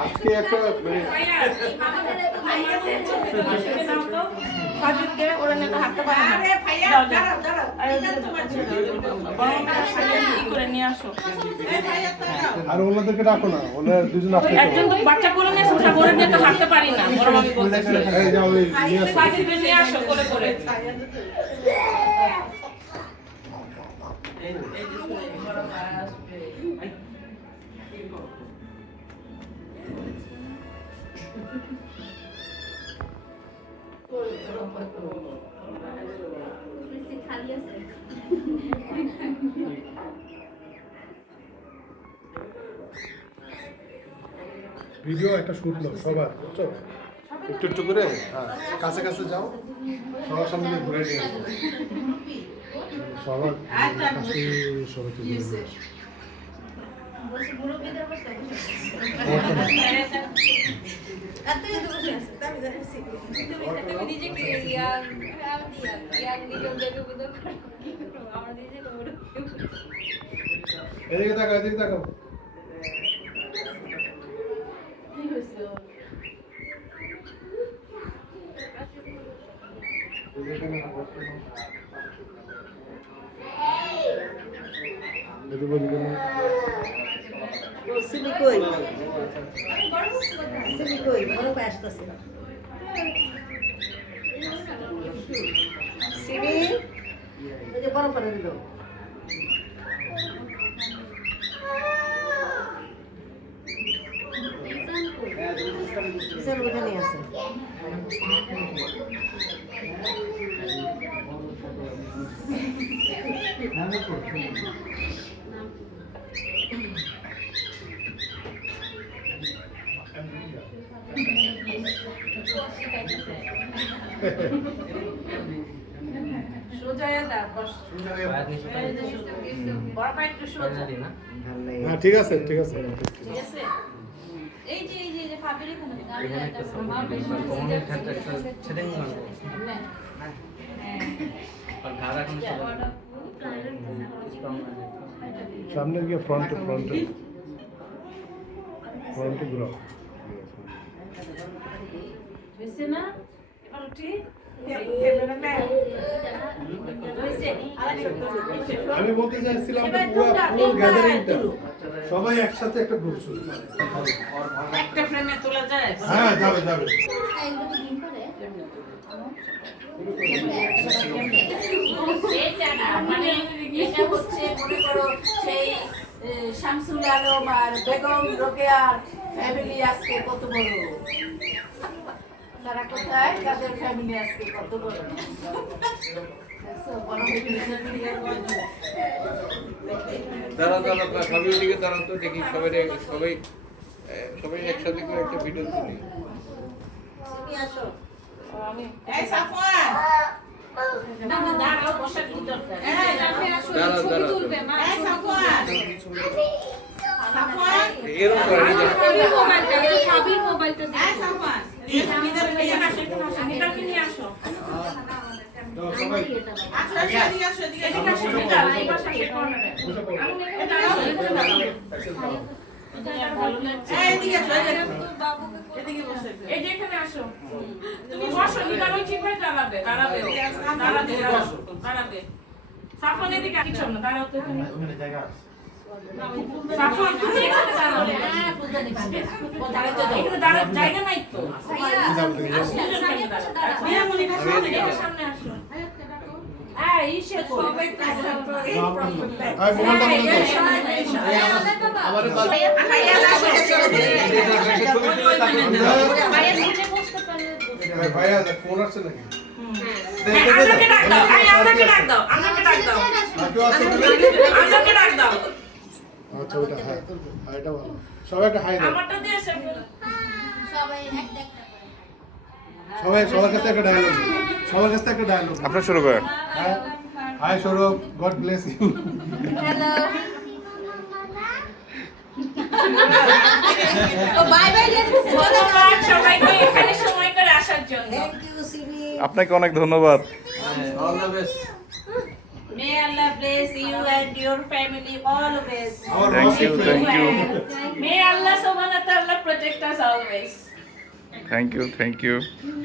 আজকে একটা আর ওনাদেরকে ডাকো না, ওরা দুজন আসতে একজন তো বাচ্চা কোলে নিয়ে ওটা বড় নিয়ে তো হাঁটতে পারি না, বড় আমি বলতেছি এই যাও এই নিয়ে আসো। পাশে নিয়ে আসো কোলে করে। ভিডিও একটা শুট নাও সবার, বুঝছো? একটু একটু করে কাছে কাছে যাও, সবার সামনে দিয়ে ঘুরে নিয়ে আসো। সবার কাছে সবাই ঘুরে নিয়ে আসো। এদিকে তাকাও, এদিকে তাকাও। হ্যাঁ ঠিক আছে, ঠিক আছে। এই যে ভাবির এখানে সামনে গিয়ে ফ্রন্টে ঘুরাও। না এবার উঠি আমি বলতে চাইছিলাম পুরো গ্যাদারিংটা সবাই একসাথে একটা গ্রুপ শুরু করে। একটা ফ্রেমে তোলা যায়। হ্যাঁ যাবে যাবে। মানে এটা হচ্ছে মনে করো সেই শামসুল আলম আর বেগম রোকেয়ার ফ্যামিলি আজকে কত বড়, তারা কোথায়, তাদের ফ্যামিলি আজকে কত বড়। দাঁড়াও সবাই দিকে দাঁড়াও তো দেখি সবাই একসাথে করে একটা ভিডিও তুলি। তুমি বসো, নিকাল ঠিক হয়ে দাঁড়াবে। সাফন এদিকে কিছু না, দাঁড়াও তো এখানে। সাফন তুমি এখানে দাঁড়াও। এখানে দাঁড়ার জায়গা নাই তো। সামনে আসো। ভাইয়া ফোন আসছে নাকি? আচ্ছা ওটা হ্যাঁ, এটা ভালো। সবাই একটা হাই দাও। সবার কাছে একটা ডায়লগ, সবার কাছে একটা ডায়লগ। আপনারা শুরু করেন। Hi Sourav, God bless you. Hello ও বাই বাই, ধন্যবাদ সবাইকে এখানে সময় করে আসার জন্য। আপনাকে অনেক ধন্যবাদ। All the best. May Allah bless you and your family always. Thank you, thank you, May Allah subhanahu wa ta'ala protect us always. thank you, thank you.